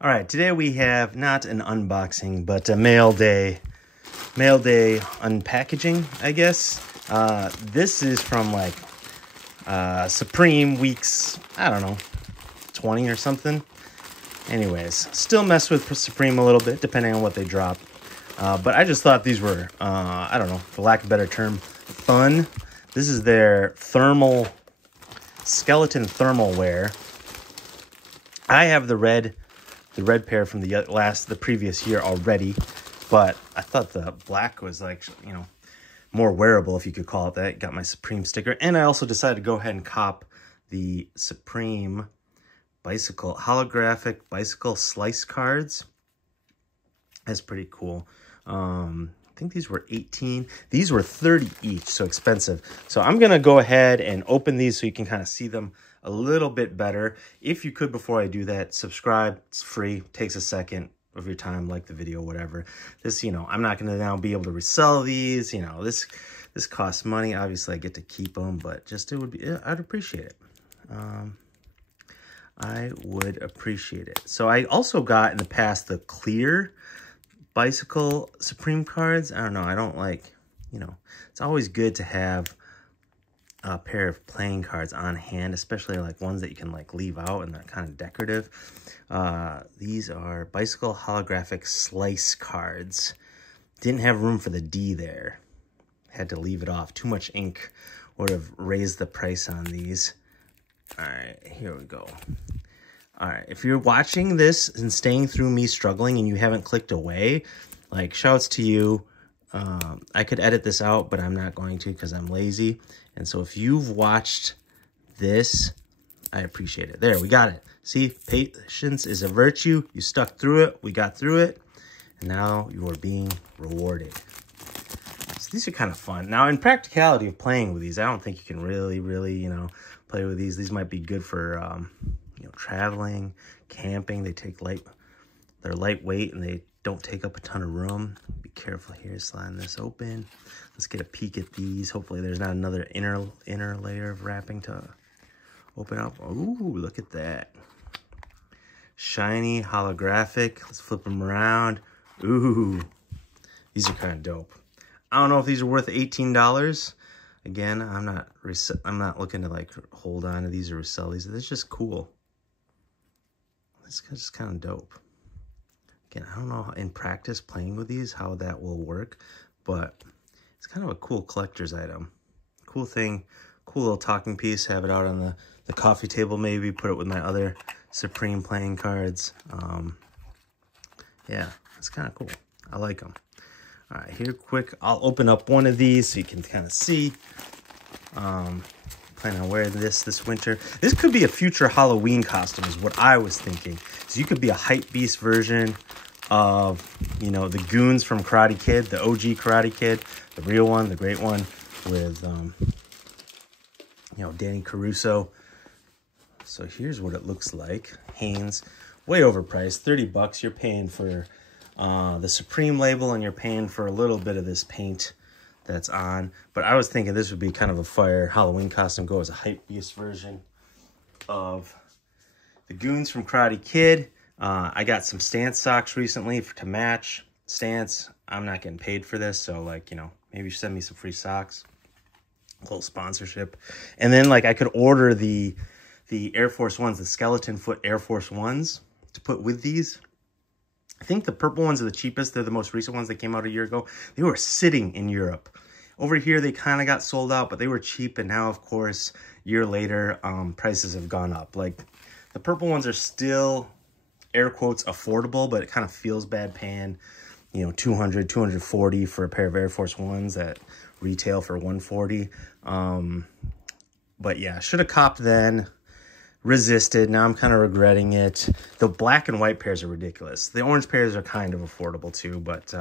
All right, today we have not an unboxing, but a mail day unpackaging, I guess. This is from like Supreme weeks, I don't know, 20 or something. Anyways, still mess with Supreme a little bit, depending on what they drop. But I just thought these were, I don't know, for lack of a better term, fun. This is their skeleton thermal wear. I have the red pair from the previous year already, but I thought the black was like, you know, more wearable, if you could call it that. Got my Supreme sticker, and I also decided to go ahead and cop the Supreme holographic bicycle slice cards. That's pretty cool. I think these were 18. These were 30 each, so expensive. So I'm gonna go ahead and open these so you can kind of see them a little bit better. If you could, before I do that, subscribe. It's free. Takes a second of your time, like the video, whatever. This, you know, I'm not gonna now be able to resell these. You know, this costs money. Obviously, I get to keep them, but just I'd appreciate it. I would appreciate it. So I also got in the past the clear bicycle Supreme cards. I don't know. I don't like, you know, it's always good to have a pair of playing cards on hand, especially like ones that you can like leave out and they're kind of decorative. These are bicycle holographic slice cards. Didn't have room for the D there. Had to leave it off. Too much ink would have raised the price on these. All right, here we go. All right, if you're watching this and staying through me struggling and you haven't clicked away, like, shouts to you. I could edit this out, but I'm not going to because I'm lazy. And so if you've watched this, I appreciate it. There, we got it. See, patience is a virtue. You stuck through it. We got through it. And now you are being rewarded. So these are kind of fun. Now, in practicality of playing with these, I don't think you can really, you know, play with these. These might be good for, you know, traveling, camping. They're lightweight and they don't take up a ton of room. Be careful here, sliding this open. Let's get a peek at these. Hopefully there's not another inner layer of wrapping to open up. Ooh, look at that. Shiny, holographic. Let's flip them around. Ooh, these are kind of dope. I don't know if these are worth $18. Again, I'm not looking to like hold on to these or resell these. It's just cool. It's just kind of dope. Again, I don't know in practice playing with these how that will work, but it's kind of a cool collector's item. Cool thing, cool little talking piece. Have it out on the coffee table maybe. Put it with my other Supreme playing cards. Yeah, it's kind of cool. I like them. All right, here quick, I'll open up one of these so you can kind of see. Plan on wearing this winter. This could be a future Halloween costume is what I was thinking. So you could be a hype beast version of, you know, the goons from Karate Kid, the OG Karate Kid, the real one, the great one with, you know, Danny Caruso. So here's what it looks like. Hanes, way overpriced, 30 bucks. You're paying for the Supreme label and you're paying for a little bit of this paint that's on. But I was thinking this would be kind of a fire Halloween costume. Go as a hype beast version of the goons from Karate Kid. I got some Stance socks recently to match. Stance, I'm not getting paid for this, so like, you know, maybe you should send me some free socks. A little sponsorship. And then like I could order the Air Force Ones, the skeleton foot Air Force Ones to put with these. I think the purple ones are the cheapest. They're the most recent ones that came out a year ago. They were sitting in Europe. Over here, they kind of got sold out, but they were cheap. And now, of course, a year later, prices have gone up. Like, the purple ones are still, air quotes, affordable, but it kind of feels bad paying, you know, $200, $240 for a pair of Air Force Ones that retail for $140. But yeah, should have copped then. Resisted. Now I'm kind of regretting it. The black and white pairs are ridiculous. The orange pairs are kind of affordable too, but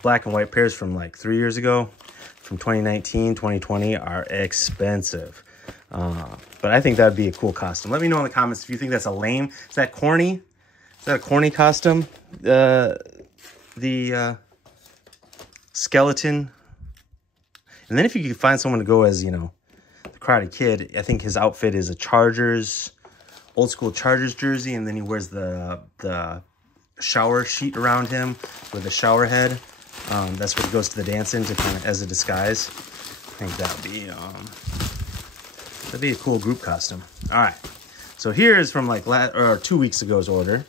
black and white pairs from like 3 years ago, from 2019, 2020 are expensive. But I think that'd be a cool costume. Let me know in the comments if you think that's a lame. Is that corny? Is that a corny costume? The skeleton. And then if you could find someone to go as, you know, the Karate Kid, I think his outfit is a Chargers old school Chargers jersey, and then he wears the shower sheet around him with a shower head. That's what he goes to the dance in to kind of as a disguise. I think that'd be a cool group costume. All right, so here is from like 2 weeks ago's order.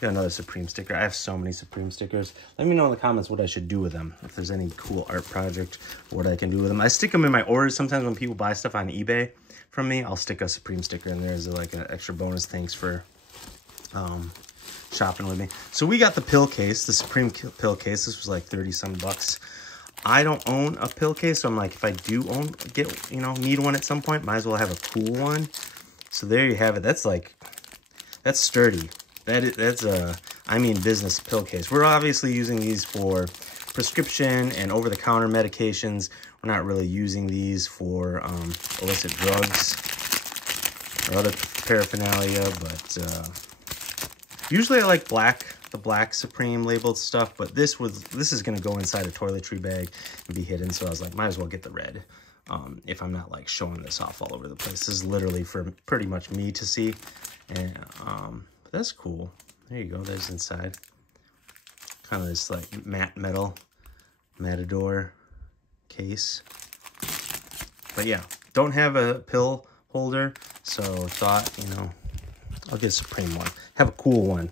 Got another Supreme sticker. I have so many Supreme stickers. Let me know in the comments what I should do with them. If there's any cool art project, what I can do with them. I stick them in my orders. Sometimes when people buy stuff on eBay from me, I'll stick a Supreme sticker in there as like an extra bonus. Thanks for shopping with me. So we got the pill case, the Supreme pill case. This was like 30 some bucks. I don't own a pill case, so I'm like, if I do need one at some point, might as well have a cool one. So there you have it. That's sturdy. That's a, business pill case. We're obviously using these for prescription and over-the-counter medications. We're not really using these for illicit drugs or other paraphernalia, but usually I like the black Supreme labeled stuff, but this is gonna go inside a toiletry bag and be hidden, so I was like, might as well get the red. If I'm not like showing this off all over the place. This is literally for pretty much me to see. And but that's cool. There you go, there's inside. Kind of this like matte metal Matador case. But yeah, don't have a pill holder, so thought, I'll get a Supreme one. Have a cool one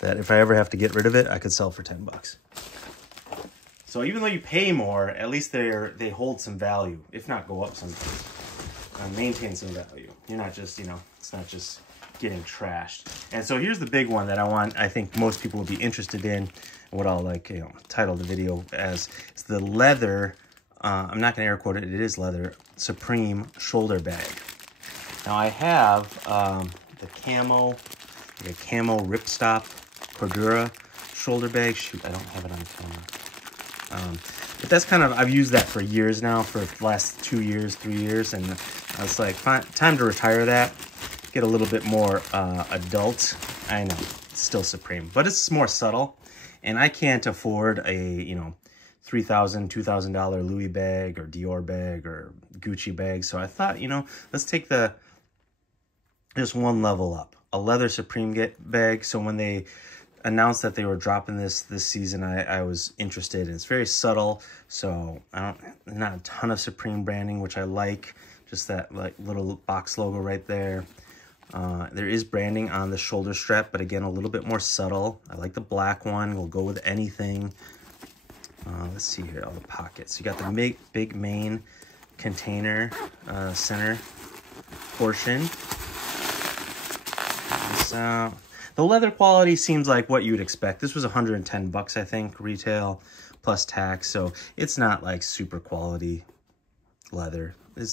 that if I ever have to get rid of it, I could sell for 10 bucks. So even though you pay more, at least they hold some value, if not go up sometimes. Maintain some value. You're not just, it's not just getting trashed. And so here's the big one that I think most people will be interested in, and what I'll title the video as. It's the leather, I'm not gonna air quote it, it is leather, Supreme shoulder bag. Now I have the camo ripstop Cordura shoulder bag. Shoot, I don't have it on camera. But that's kind of, I've used that for years now, for the last 2 years, 3 years, and I was like, fine, time to retire that, get a little bit more adult. I know, it's still Supreme, but it's more subtle, and I can't afford a, $3,000, $2,000 Louis bag or Dior bag or Gucci bag, so I thought, let's take just one level up, a leather Supreme bag. So when they announced that they were dropping this season, I was interested. It's very subtle, so not a ton of Supreme branding, which I like. Just that like little box logo right there. There is branding on the shoulder strap, but again, a little bit more subtle. I like the black one. We'll go with anything. Let's see here, all the pockets. You got the big main container center portion. The leather quality seems like what you would expect. This was 110 bucks, I think, retail plus tax. So it's not like super quality leather. It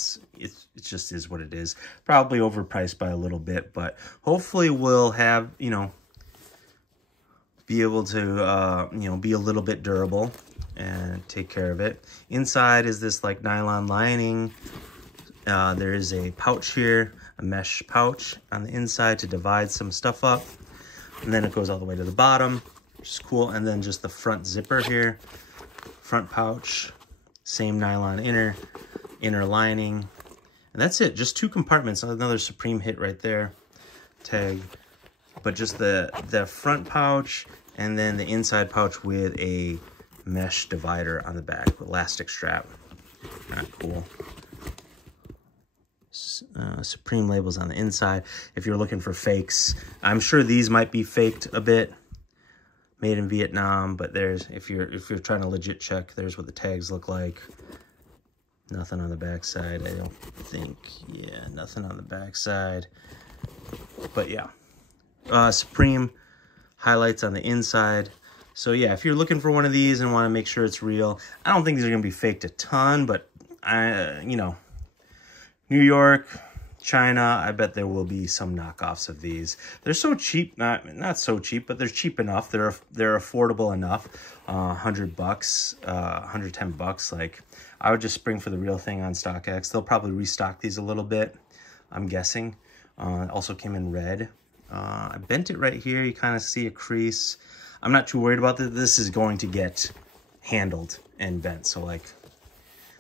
just is what it is. Probably overpriced by a little bit, but hopefully we'll have, be able to, be a little bit durable and take care of it. Inside is this like nylon lining. There is a pouch here, a mesh pouch on the inside to divide some stuff up. And then it goes all the way to the bottom, which is cool. And then just the front zipper here, front pouch, same nylon inner lining. And that's it, just 2 compartments. Another Supreme hit right there, tag. But just the front pouch and then the inside pouch with a mesh divider on the back, elastic strap. Cool. Supreme labels on the inside. If you're looking for fakes, I'm sure these might be faked a bit, made in Vietnam, but there's, if you're trying to legit check, there's what the tags look like. Nothing on the back side, I don't think. Yeah, nothing on the back side. But yeah, Supreme highlights on the inside. So yeah, if you're looking for one of these and want to make sure it's real, I don't think these are going to be faked a ton, but New York, China, I bet there will be some knockoffs of these. They're so cheap, not so cheap, but they're cheap enough. They're affordable enough. 100 bucks, 110 bucks. Like, I would just spring for the real thing on StockX. They'll probably restock these a little bit, I'm guessing. It also came in red. I bent it right here. You kind of see a crease. I'm not too worried about this. This is going to get handled and bent. So like,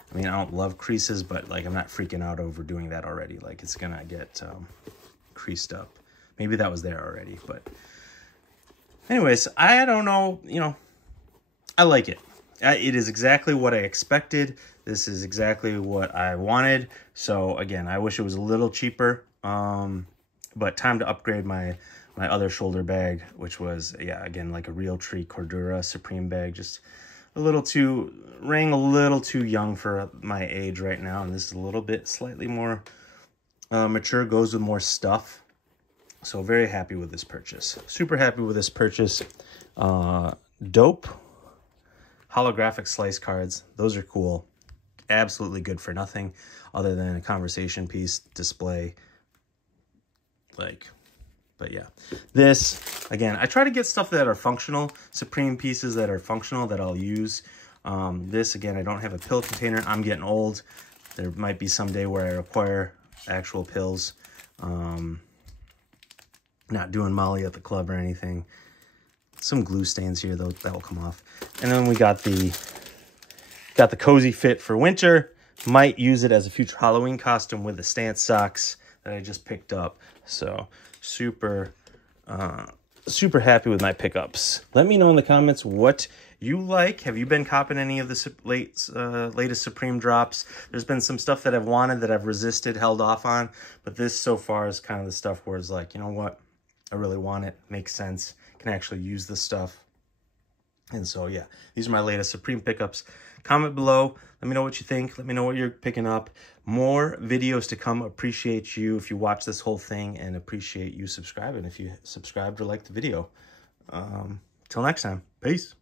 I mean, I don't love creases, but like, I'm not freaking out over doing that already. Like, it's gonna get creased up. Maybe that was there already, but anyways, I don't know, you know, I like it. It is exactly what I expected. This is exactly what I wanted. So again, I wish it was a little cheaper, but time to upgrade my other shoulder bag, which was, yeah, again, like a Realtree Cordura Supreme bag, just rang a little too young for my age right now. And this is a little bit slightly more mature, goes with more stuff. So very happy with this purchase. Super happy with this purchase. Dope holographic slice cards. Those are cool. Absolutely good for nothing other than a conversation piece, display. But yeah, this, again, I try to get stuff that are functional, Supreme pieces that are functional that I'll use. This, again, I don't have a pill container. I'm getting old. There might be some day where I require actual pills. Not doing Molly at the club or anything. Some glue stains here, though, that will come off. And then we got the cozy fit for winter. Might use it as a future Halloween costume with the stance socks that I just picked up. So super happy with my pickups. Let me know in the comments what you like. Have you been copping any of the latest Supreme drops? There's been some stuff that I've wanted that I've resisted, held off on, but this so far is kind of the stuff where it's like, you know what? I really want it. Makes sense. Can actually use this stuff. And so, yeah, these are my latest Supreme pickups. Comment below. Let me know what you think. Let me know what you're picking up. More videos to come. Appreciate you if you watch this whole thing, and appreciate you subscribing if you subscribed or liked the video. Till next time. Peace.